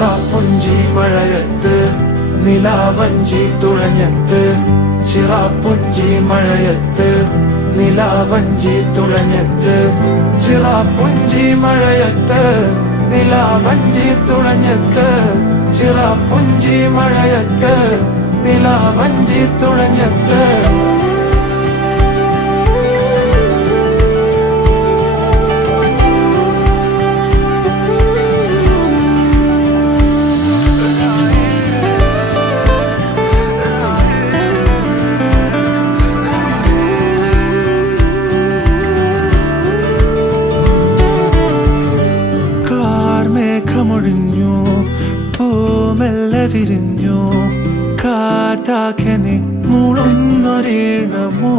ചിറാപ്പുഞ്ചി മഴയത്ത് നിലാവഞ്ചി തുഴഞ്ഞത്ത് ചിറാപ്പുഞ്ചി മഴയത്ത് നിലാവഞ്ചി തുഴഞ്ഞത്ത് ചിറാപ്പുഞ്ചി മഴയത്ത് നിലാവഞ്ചി തുഴഞ്ഞത്ത് ചിറാപ്പുഞ്ചി മഴയത്ത് നിലാവഞ്ചി തുഴഞ്ഞത്ത് മേഘമൊഴിഞ്ഞു പൂമെല്ലെ വിരിഞ്ഞു കാറ്റാകെ നീ മൂളുന്നൊരീണമോ